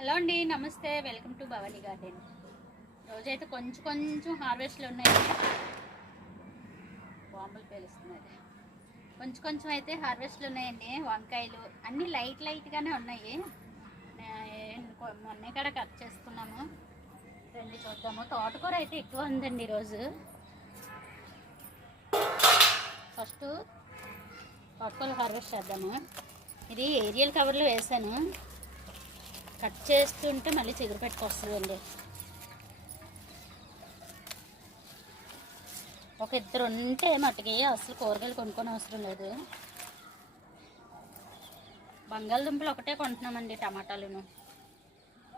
Hello అండి నమస్తే. Welcome to Bhavani garden. రోజైతే కొంచెం కొంచెం హార్వెస్ట్లు ఉన్నాయి. బాంబులు పేలుస్తున్నారు కొంచెం కొంచెం అయితే హార్వెస్ట్లు ఉన్నాయండి. వంకాయలు అన్నీ లైట్ లైట్గానే ఉన్నాయి. మొన్నే కూడా కట్ చేసుకున్నాము. రండి చూద్దాము. తోటకూర అయితే ఎక్కువ ఉందండి ఈరోజు. ఫస్ట్ తోటకూర హార్వెస్ట్ చేద్దాము. ఇది ఏరియల్ కవర్లో వేసాను. కట్ చేస్తుంటే మళ్ళీ చిగురు పెట్టుకొస్తుందండి ఒక ఇద్దరు ఉంటే మటుకి అసలు కూరగాయలు కొనుక్కొని అవసరం లేదు. బంగాళదుంపలు ఒకటే కొంటున్నామండి టమాటాలను.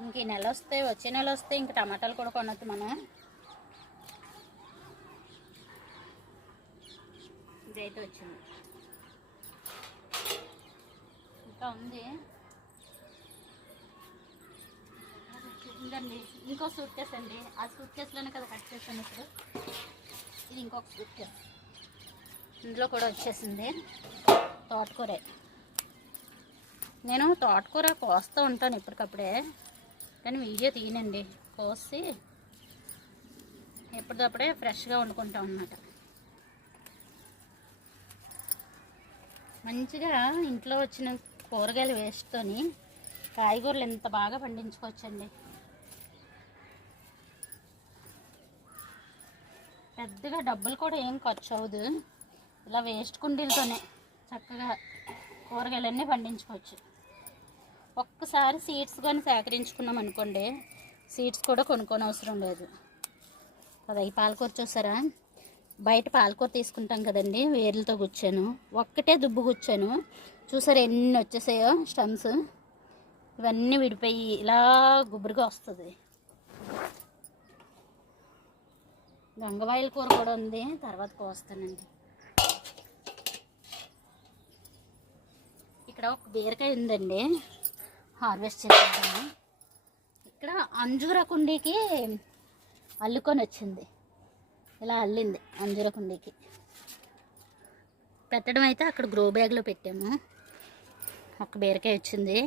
ఇంక ఈ నెల వస్తే వచ్చే నెల వస్తే ఇంక టమాటాలు కూడా కొనొద్దు మనం. ఇదైతే వచ్చింది. ఇంకా ఉంది. ఇంకండి ఇంకో సూట్ కేస్ అండి. ఆ సూట్ కేసులోనే కదా కట్ చేసాను ఇప్పుడు. ఇది ఇంకొక సూట్ కేస్ ఇందులో కూడా వచ్చేసింది తోటకూరే. నేను తోటకూర కోస్తూ ఉంటాను ఇప్పటికప్పుడే. కానీ వీడియో తీయనండి. కోసి ఎప్పటికప్పుడే ఫ్రెష్గా వండుకుంటాం అన్నమాట. మంచిగా ఇంట్లో వచ్చిన కూరగాయలు వేస్ట్తోని కాయగూరలు ఎంత బాగా పండించుకోవచ్చండి. పెద్దగా డబ్బులు కూడా ఏం ఖర్చు అవ్వదు. ఇలా వేస్ట్ కుండీలతోనే చక్కగా కూరగాయలన్నీ పండించుకోవచ్చు. ఒక్కసారి సీడ్స్ కానీ సేకరించుకున్నాం అనుకోండి సీడ్స్ కూడా కొనుక్కోని అవసరం లేదు. కదా ఈ పాలకూర చూసారా? బయట పాలకూర తీసుకుంటాం కదండి వేర్లతో గుచ్చాను. ఒక్కటే దుబ్బు గుచ్చాను. చూసారా ఎన్ని వచ్చేసాయో స్టమ్స్? ఇవన్నీ విడిపోయి ఇలా గుబురుగా వస్తుంది. గంగవాయిల కూర కూడా ఉంది. తర్వాత కోస్తానండి. ఇక్కడ ఒక బీరకాయ ఉందండి. హార్వెస్ట్ చేసేద్దాము. ఇక్కడ అంజూర కుండీకి అల్లుకొని వచ్చింది. ఇలా అల్లింది అంజూర కుండీకి. పెట్టడం అయితే అక్కడ గ్రో బ్యాగ్లో పెట్టాము. ఒక బీరకాయ వచ్చింది.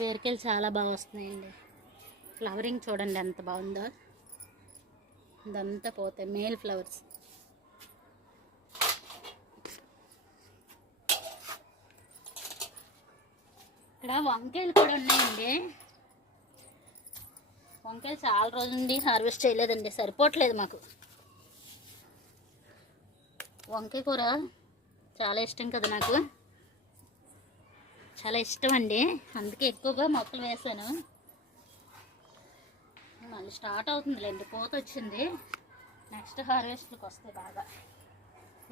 బీరకాయలు చాలా బాగా వస్తున్నాయండి. ఫ్లవరింగ్ చూడండి ఎంత బాగుందో. ఇదంతా పోతాయి మేల్ ఫ్లవర్స్. ఇక్కడ వంకాయలు కూడా ఉన్నాయండి. వంకాయలు చాలా రోజుల నుండి హార్వెస్ట్ చేయలేదండి సరిపోవట్లేదు మాకు. వంకాయ కూర చాలా ఇష్టం కదా నాకు. చాలా ఇష్టం అండి. అందుకే ఎక్కువగా మొక్కలు వేసాను. మళ్ళీ స్టార్ట్ అవుతుందిలేండి కోత వచ్చింది. నెక్స్ట్ హార్వెస్ట్కి వస్తాయి బాగా.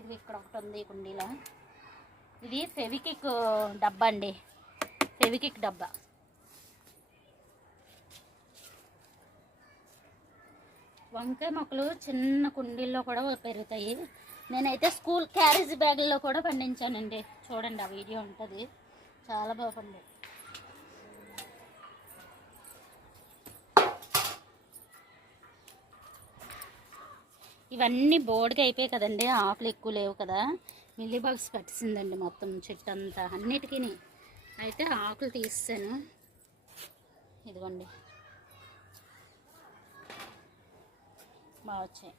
ఇది ఇక్కడ ఒకటి ఉంది కుండీలో. ఇది ఫెవికిక్ డబ్బా అండి. ఫెవికిక్ డబ్బా. వంకాయ మొక్కలు చిన్న కుండీల్లో కూడా పెరుగుతాయి. నేనైతే స్కూల్ క్యారేజ్ బ్యాగుల్లో కూడా పండించానండి. చూడండి ఆ వీడియో ఉంటుంది. చాలా బాగుంది ఇవన్నీ బోర్డుగా అయిపోయాయి కదండి. ఆకులు ఎక్కువ లేవు కదా. మిల్లీ బాక్స్ పట్టిసిందండి మొత్తం చెట్టు అంతా అన్నిటికీ అయితే ఆకులు తీసాను. ఇదిగోండి. బాగా వచ్చాయి.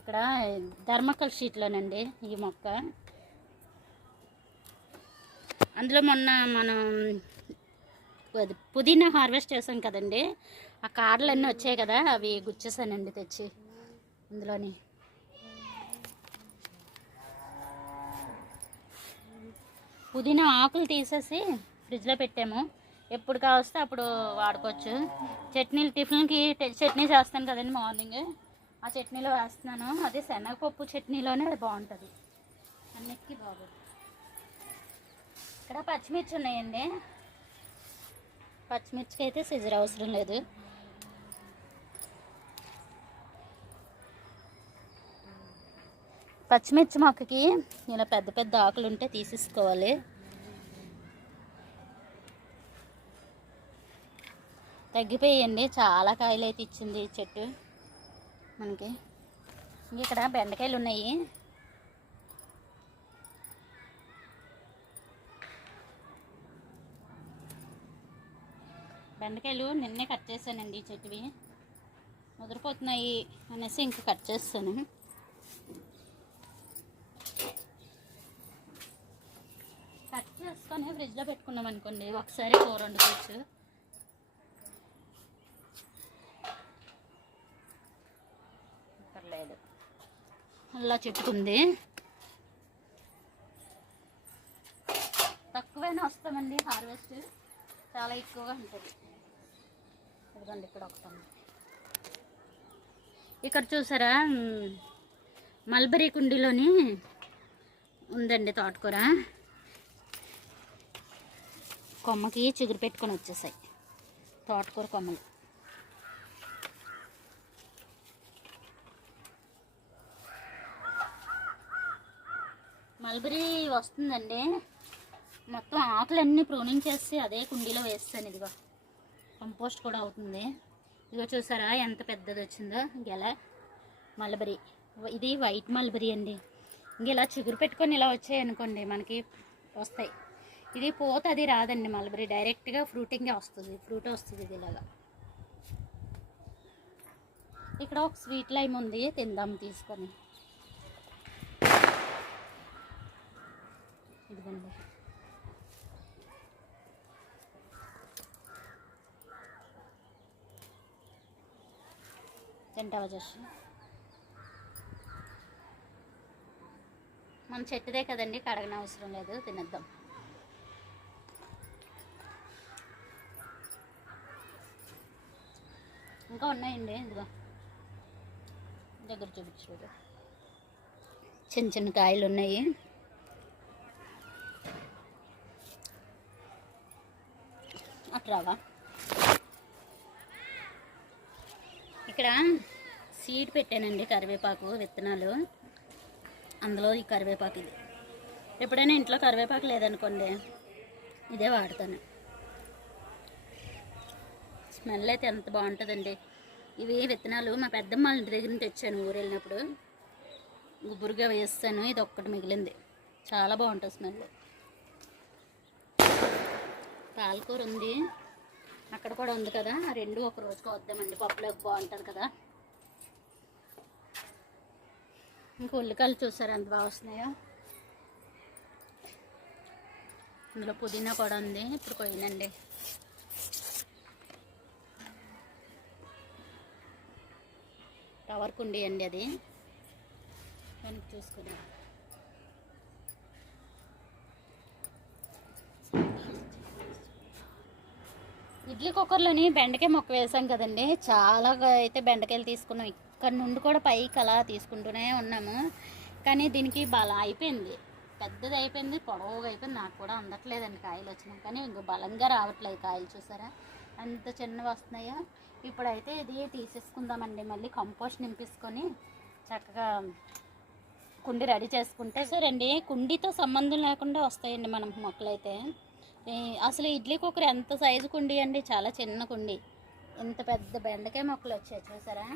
ఇక్కడ ధర్మకల్ షీట్లోనండి ఈ మొక్క. అందులో మొన్న మనం పుదీనా హార్వెస్ట్ చేసాం కదండి. ఆ కార్లు అన్నీ వచ్చాయి కదా అవి గుచ్చేసానండి తెచ్చి ఇందులోని. పుదీనా ఆకులు తీసేసి ఫ్రిడ్జ్లో పెట్టాము. ఎప్పుడు కావస్తే అప్పుడు వాడుకోవచ్చు. చట్నీలు టిఫిన్కి చట్నీ చేస్తాను కదండి మార్నింగ్. ఆ చట్నీలో వేస్తున్నాను. అదే శనగపప్పు చట్నీలోనే అది బాగుంటుంది. అన్నిటికీ బాగుంది. ఇక్కడ పచ్చిమిర్చి ఉన్నాయండి. పచ్చిమిర్చికి అయితే సిజర్ అవసరం లేదు. పచ్చిమిర్చి మొక్కకి ఇలా పెద్ద పెద్ద ఆకులు ఉంటే తీసేసుకోవాలి. తగ్గిపోయండి. చాలా కాయలు అయితే ఇచ్చింది చెట్టు మనకి. ఇక్కడ బెండకాయలు ఉన్నాయి బెండకాయలు నిన్నే కట్ చేశానండి చెట్టువి. ముదిరిపోతున్నాయి అనేసి ఇంక కట్ చేస్తాను. కట్ చేసుకొని ఫ్రిడ్జ్లో పెట్టుకున్నాం అనుకోండి ఒకసారి కూర వండుకోవచ్చు పర్లేదు. అలా చెట్టుకుంది తక్కువైనా వస్తామండి హార్వెస్ట్ చాలా ఎక్కువగా ఉంటుంది. ఇదిగోండి ఇక్కడ ఒకటి. ఇక్కడ చూసారా? మల్బరీ కుండీలోని ఉందండి తోటకూర. కొమ్మకి చిగురు పెట్టుకొని వచ్చేసాయి. తోటకూర కొమ్మలు. మల్బరీ వస్తుందండి. మొత్తం ఆకులన్నీ ప్రూనింగ్ చేసి అదే కుండీలో వేస్తాను ఇదిగో. కంపోస్ట్ కూడా అవుతుంది. ఇదిగో చూసారా ఎంత పెద్దది వచ్చిందో? గెల మల్బరీ. ఇది వైట్ మల్బరీ అండి. ఇంక ఇలా చిగురు పెట్టుకొని ఇలా వచ్చాయి అనుకోండి మనకి వస్తాయి. ఇది పోత అది రాదండి మల్బరీ. డైరెక్ట్గా ఫ్రూటింగే వస్తుంది. ఫ్రూట్ వస్తుంది ఇది ఇలాగా. ఇక్కడ ఒక స్వీట్ లైమ్ ఉంది. తిందాం తీసుకొని. ఇదిగోండి. తింటావా జస్ట్ మన చెట్టుదే కదండి. కడగనవసరం లేదు. తినేద్దాం. ఉన్నాయండి ఇదిగో. దగ్గర చూపించు చిన్న చిన్న కాయలు ఉన్నాయి. అట్రావా ఇక్కడ సీడ్ పెట్టానండి కరివేపాకు విత్తనాలు. అందులో ఈ కరివేపాకు ఇది. ఎప్పుడైనా ఇంట్లో కరివేపాకు లేదనుకోండి ఇదే వాడతాను. స్మెల్ అయితే ఎంత బాగుంటుందండి. ఇవి విత్తనాలు మా పెద్దమ్మ వాళ్ళ ఇంటి దగ్గర నుంచి తెచ్చాను ఊరు వెళ్ళినప్పుడు గుబురుగా వేస్తాను ఇది ఒక్కటి మిగిలింది. చాలా బాగుంటుంది స్మెల్ పాలకూర ఉంది. అక్కడ కూడా ఉంది కదా. రెండు ఒక రోజుకి వద్దామండి. పప్పులోకి బాగుంటుంది కదా. ఇంకా ఉల్లికాయలు చూసారు? ఎంత బాగా వస్తున్నాయో. ఇందులో పుదీనా కూడా ఉంది. ఇప్పుడు పోయినండి టవర్ కుండి అండి అది. వెనక్కి చూసుకుందాం. ఇడ్లీ కుక్కర్లోని బెండకాయ మొక్క వేసాం కదండి. చాలా అయితే బెండకాయలు తీసుకున్నాం. ఇక్కడ నుండి కూడా పైకి అలా తీసుకుంటూనే ఉన్నాము. కానీ దీనికి బలం అయిపోయింది. పెద్దది అయిపోయింది పొడవుగా అయిపోయింది. నాకు కూడా అందట్లేదండి కాయలు వచ్చినాం కానీ ఇంకో బలంగా రావట్లేదు కాయలు చూసారా. అంత చిన్నవి వస్తున్నాయో? ఇప్పుడైతే ఇది తీసేసుకుందామండి. మళ్ళీ కంపోస్ట్ నింపేసుకొని చక్కగా కుండి రెడీ చేసుకుంటే సరండి. కుండీతో సంబంధం లేకుండా వస్తాయండి మనం మొక్కలైతే. అసలు ఇడ్లీ కుక్కర్ ఎంత సైజు కుండి అండి? చాలా చిన్న కుండి. ఇంత పెద్ద బెండకాయ మొక్కలు వచ్చాయి చూసారా?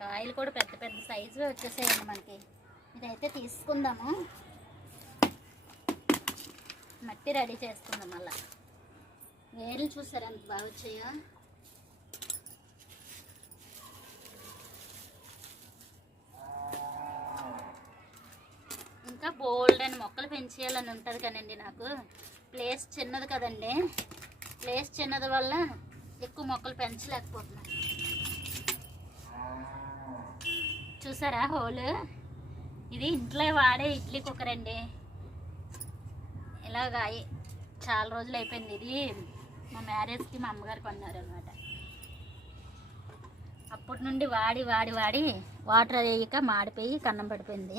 కాయలు కూడా పెద్ద పెద్ద సైజులో వచ్చేసాయండి మనకి. ఇదైతే తీసుకుందాము. మట్టి రెడీ చేసుకుందాం మళ్ళీ. వేర్లు చూసారా? ఎంత బాగా వచ్చాయో? ఇంకా బోల్డ్ అని మొక్కలు పెంచేయాలని ఉంటుంది కానండి నాకు. ప్లేస్ చిన్నది కదండి. ప్లేస్ చిన్నది వల్ల ఎక్కువ మొక్కలు పెంచలేకపోతున్నాను. చూసారా హోల్ ఇది ఇంట్లో వాడే ఇడ్లీ కుక్కర్ అండి. ఇలాగా అయి- చాలా రోజులు అయిపోయింది. ఇది మా మ్యారేజ్కి మా అమ్మగారు కొన్నారు అనమాట అప్పటి నుండి వాడి వాడి వాడి వాటర్ వేయక మాడిపోయి కన్నం పడిపోయింది.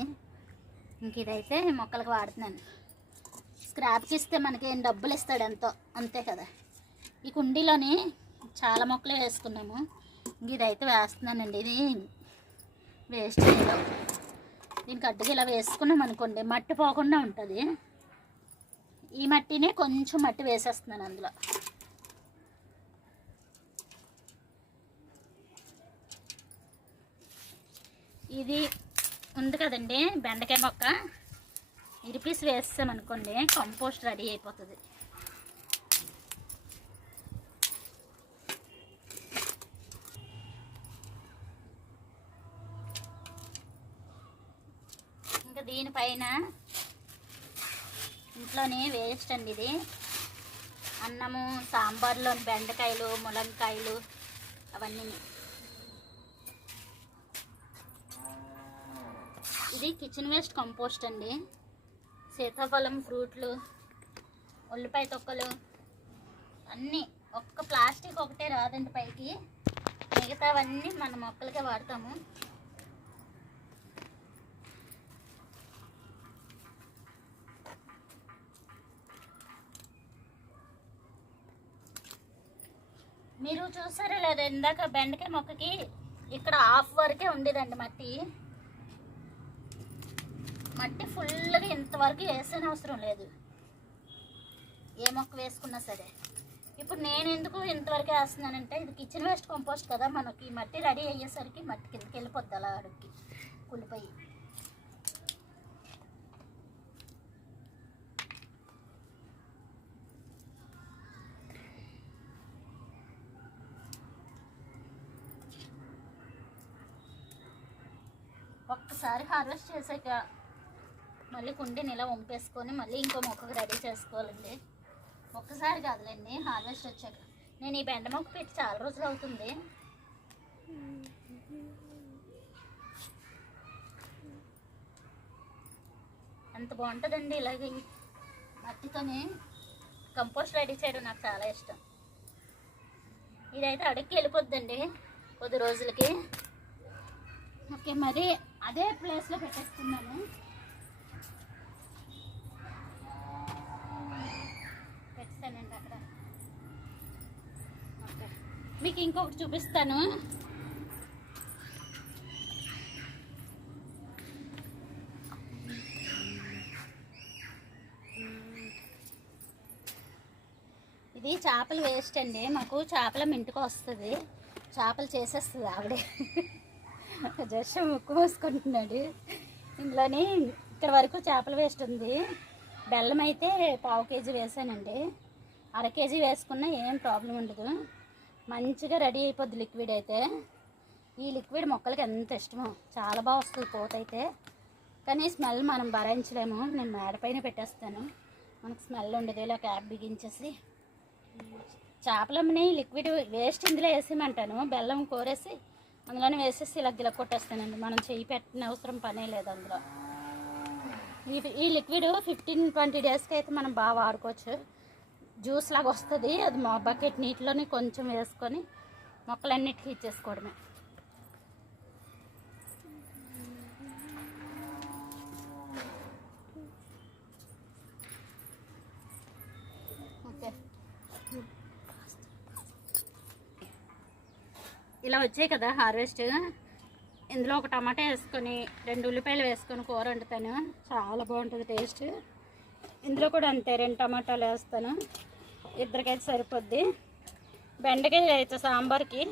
ఇంక ఇదైతే మొక్కలకు వాడుతున్నాను. స్క్రాప్కి ఇస్తే మనకి ఏం డబ్బులు ఇస్తాడు ఎంతో అంతే కదా. ఈ కుండీలోని చాలా మొక్కలు వేసుకున్నాము. ఇంక ఇదైతే వేస్తున్నానండి. ఇది వేస్ట్ చేయడం. దీనికి అడ్డుగా ఇలా వేసుకున్నాం అనుకోండి మట్టి పోకుండా ఉంటుంది. ఈ మట్టినే కొంచెం మట్టి వేసేస్తున్నాను అందులో. ఇది ఉంది కదండి బెండకాయ మొక్క. ఇరిపీస్ వేస్తామనుకోండి కంపోస్ట్ రెడీ అయిపోతుంది. ఇంకా దీనిపైన ఇంట్లోనే వేస్ట్ అండి ఇది. అన్నము సాంబార్లోని బెండకాయలు ములంకాయలు అవన్నీ. ఇది కిచెన్ వేస్ట్ కంపోస్ట్ అండి. సీతాఫలం ఫ్రూట్లు ఉల్లిపాయ తొక్కలు అన్నీ ఒక్క ప్లాస్టిక్ ఒకటే రాదండి పైకి. మిగతావన్నీ మన మొక్కలకే వాడతాము. మీరు చూసారా లేదా ఇందాక బెండకాయ మొక్కకి ఇక్కడ హాఫ్ వరకే ఉండేదండి మట్టి. మట్టి ఫుల్గా ఇంతవరకు వేసిన అవసరం లేదు. ఏ మొక్క వేసుకున్నా సరే. ఇప్పుడు నేను ఎందుకు ఇంతవరకు వేస్తున్నానంటే ఇది కిచెన్ వేస్ట్ కంపోస్ట్ కదా మనకి మట్టి రెడీ అయ్యేసరికి మట్టి కిందకి వెళ్ళిపోద్ది అలా అడుగుకి కులిపోయి. ఒక్కసారి హార్వెస్ట్ చేసాక మళ్ళీ కుండీని ఇలా వంపేసుకొని మళ్ళీ ఇంకో మొక్కకు రెడీ చేసుకోవాలండి. ఒక్కసారి కాదులేండి హార్వెస్ట్ వచ్చాక. నేను ఈ బెండ మొక్క పెట్టి చాలా రోజులు అవుతుంది. అంత బాగుంటుందండి ఇలాగే. మట్టితోని కంపోస్ట్ రెడీ చేయడం నాకు చాలా ఇష్టం. ఇదైతే అడుగుకి వెళ్ళిపోద్దండి కొద్ది రోజులకి. ఓకే మరి అదే ప్లేస్లో పెట్టేస్తున్నాను. మీకు ఇంకొకటి చూపిస్తాను. ఇది చేపలు వేస్ట్ అండి. మాకు చేపల మింటుకు వస్తుంది. చేపలు చేసేస్తుంది ఆవిడే. జస్ట్ ముక్కు వేసుకుంటున్నాడు ఇందులోని ఇక్కడ వరకు చేపల వేస్ట్ ఉంది. బెల్లం అయితే పావు కేజీ వేసానండి. అర కేజీ వేసుకున్నా ఏం ప్రాబ్లం ఉండదు. మంచిగా రెడీ అయిపోద్ది లిక్విడ్ అయితే. ఈ లిక్విడ్ మొక్కలకి ఎంత ఇష్టమో. చాలా బాగా వస్తుంది పూత అయితే. కానీ స్మెల్ మనం భరించలేము. నేను మేడపైన పెట్టేస్తాను. మనకు స్మెల్ ఉండదు. ఇలా క్యాప్ బిగించేసి. చేపలమ్మని లిక్విడ్ వేస్ట్ ఇందులో వేసేయమంటాను. బెల్లం కోరేసి అందులోనే వేసేసి ఇలా గిల కొట్టేస్తానండి. మనం చేయి పెట్టిన అవసరం పనే లేదు అందులో. ఈ ఈ లిక్విడ్ ఫిఫ్టీన్ ట్వంటీ డేస్కి అయితే మనం బాగా వాడుకోవచ్చు. జ్యూస్ లాగా వస్తుంది. అది మా బకెట్ నీటిలోని కొంచెం వేసుకొని మొక్కలన్నిటికీ ఇచ్చేసుకోవడమే. ఓకే. ఇలా వచ్చాయి కదా హార్వెస్ట్. ఇందులో ఒక టమాటా వేసుకొని రెండు ఉల్లిపాయలు వేసుకొని కూర వండుతాను. చాలా బాగుంటుంది టేస్ట్. ఇందులో కూడా అంతే రెండు టమాటాలు వేస్తాను. ఇద్దరికైతే సరిపోద్ది. బెండకాయ అయితే సాంబార్కి.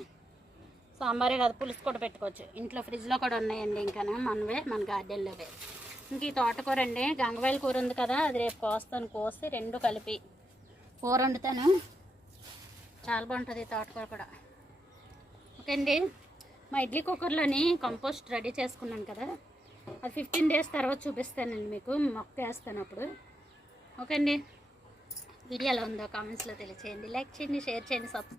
సాంబారే కాదు పులుసు కూడా పెట్టుకోవచ్చు. ఇంట్లో ఫ్రిడ్జ్లో కూడా ఉన్నాయండి ఇంకా మనవే మన గార్డెన్లోవే. ఇంక ఈ తోటకూర అండి. గంగవాయల కూర ఉంది కదా అది రేపు కోస్తాను కోసి రెండు కలిపి. కూర వండుతాను. చాలా బాగుంటుంది ఈ తోటకూర కూడా. ఓకే అండి మా ఇడ్లీ కుక్కర్లోని కంపోస్ట్ రెడీ చేసుకున్నాను కదా. అది ఫిఫ్టీన్ డేస్ తర్వాత చూపిస్తానండి మీకు మొక్క వేస్తాను అప్పుడు. ఓకే అండి వీడియో ఎలా ఉందో కామెంట్స్లో తెలియచేయండి. లైక్ చేయండి షేర్ చేయండి సబ్స్క్రైబ్